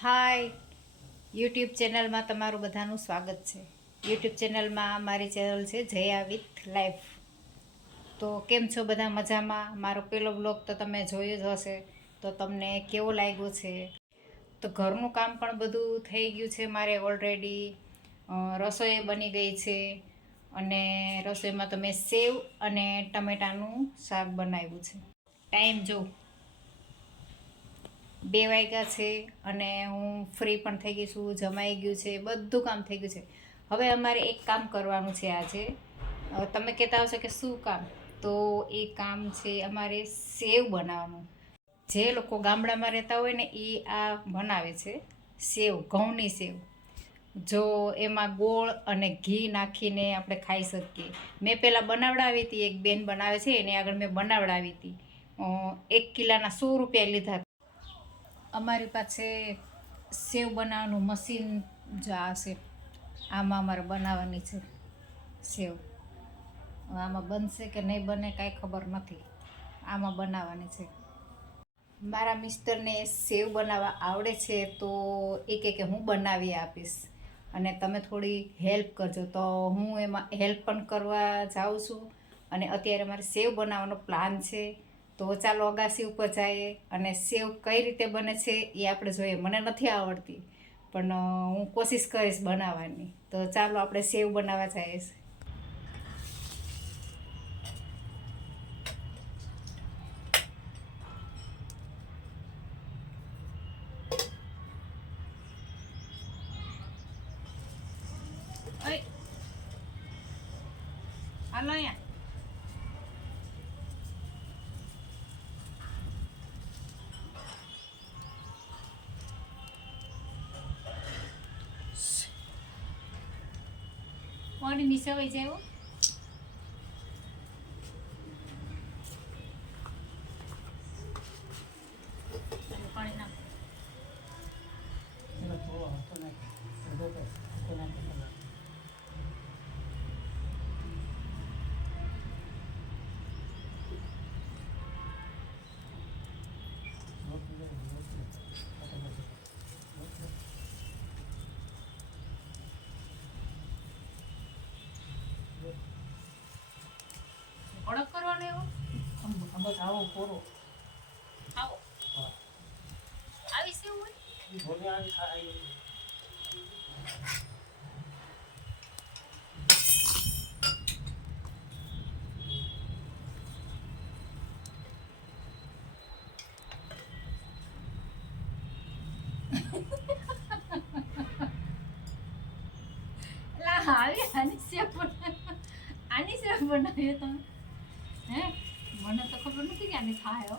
હાય, YouTube ચેનલમાં તમારું બધાનું સ્વાગત છે. યુટ્યુબ ચેનલમાં મારી ચેનલ છે જયા વિથ લાઈફ. તો કેમ છો બધા? મજામાં? મારો પહેલો બ્લોગ તો તમે જોયો જ હશે, તો તમને કેવો લાગ્યો છે? તો ઘરનું કામ પણ બધું થઈ ગયું છે મારે ઓલરેડી. રસોઈ બની ગઈ છે અને રસોઈમાં તો મેં સેવ અને ટમેટાનું શાક બનાવ્યું છે. ટાઈમ જો 2 વાગ્યા છે અને હું ફ્રી પણ થઈ ગઈ છું. જમાઈ ગયું છે, બધું કામ થઈ ગયું છે. હવે અમારે એક કામ કરવાનું છે આજે. તમે કહેતા હશો કે શું કામ? તો એ કામ છે અમારે સેવ બનાવવાનું. જે લોકો ગામડામાં રહેતા હોય ને એ આ બનાવે છે સેવ, ઘઉંની સેવ. જો એમાં ગોળ અને ઘી નાખીને આપણે ખાઈ શકીએ. મેં પહેલાં બનાવડાવી હતી, એક બેન બનાવે છે એને આગળ મેં બનાવડાવી હતી. 1 કિલોના 100 રૂપિયા લીધા. અમારી પાસે સેવ બનાવવાનું મશીન જ આ છે. આમાં અમારે બનાવવાની છે સેવ. આમાં બનશે કે નહીં બને કાંઈ ખબર નથી. આમાં બનાવવાની છે. મારા મિસ્ટરને સેવ બનાવવા આવડે છે, તો એ કહે કે હું બનાવી આપીશ અને તમે થોડી હેલ્પ કરજો. તો હું એમાં હેલ્પ પણ કરવા જાઉં છું. અને અત્યારે મારે સેવ બનાવવાનો પ્લાન છે. તો ચાલો અગાસી ઉપર જઈએ અને સેવ કઈ રીતે બને છે એ આપણે જોઈએ. મને નથી આવડતી, પણ હું કોશિશ કરીશ બનાવવાની. તો ચાલો આપણે સેવ બનાવવા જઈએ. હાલો અહીંયા પાણી નીચે વહી જાય. પાણી નાખ. કડક કરવાનો એવો? બસ આવો પૂરો. આવો આવી સેવ હોય? આની સેવ બનાવીએ તમે? હે, મને તો ખબર નથી કે આની થાય હો.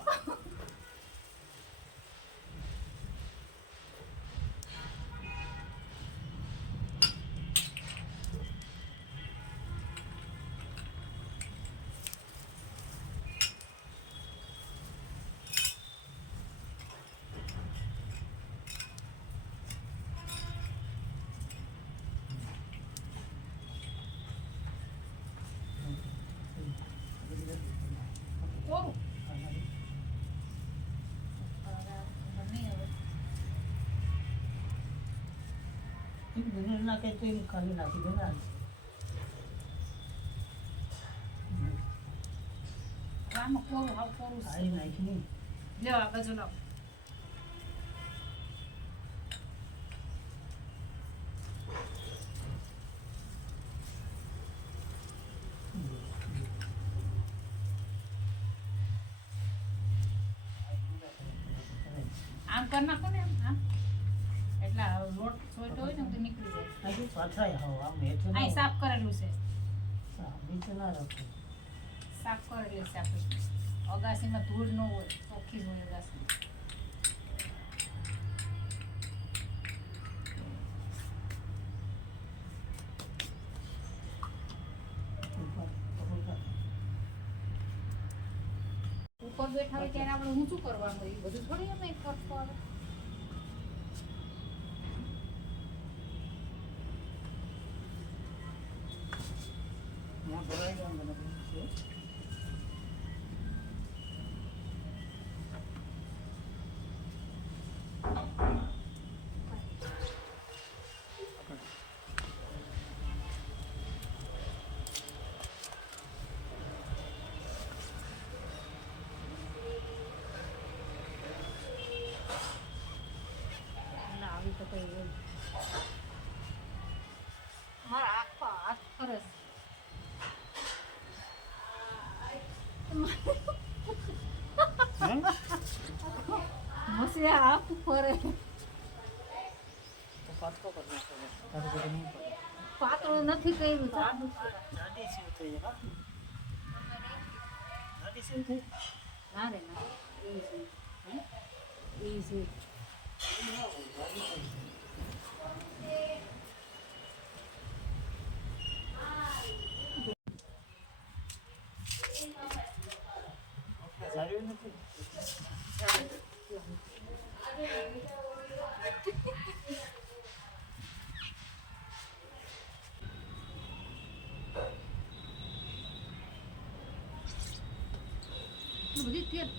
કોરું નાખે તો એમ ખાલી નાખી દે ને. આમાં કોરું હાવ કોરું ખાલી નાખી નહીં. લ્યો આ બાજુ લાવો. આમ કરી નાખો ને આમ એટલે લોટ છોટો હોય ને તો નીકળી જાય. હજુ પાછા આવો આમ હેઠે અહીં સાફ કરેલું છે. નીચે ના રાખો. સાફ કરેલું છે આપણે. અગાસીમાં ધૂળ ન હોય, ચોખ્ખી હોય અગાસી. ઉપર બેઠા હોય ત્યારે આપણે ઊંચું કરવાનું હોય, એ બધું થોડી અમે કરતો આવે. કર્યું એમ. મારા આખો હાથ ફરે છે. મસીહા હાથ ફરે. તો પાતળો કરી નાખો છે. તારે બધું નહીં પડે. પાતળું નથી કર્યું જાડી સીવ થઈ જાય હા? જાડી સીવ થઈ ના રે ના એવી છે એવી છે. જાડ્યું નથી. બધી તેલ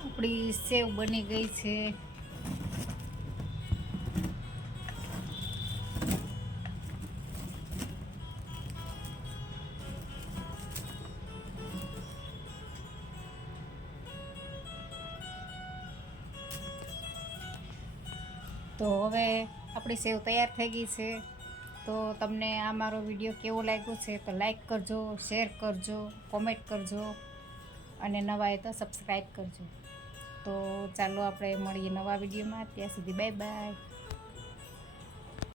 આપણી સેવ બની ગઈ છે. તો હવે આપણી સેવ તૈયાર થઈ ગઈ છે. તો તમને આ મારો વિડીયો કેવો લાગ્યો છે તો લાઈક કરજો, શેર કરજો, કોમેન્ટ કરજો અને નવા હોય તો સબસ્ક્રાઈબ કરજો. તો ચાલો આપણે મળીએ નવા વિડીયોમાં. ત્યાં સુધી બાય બાય.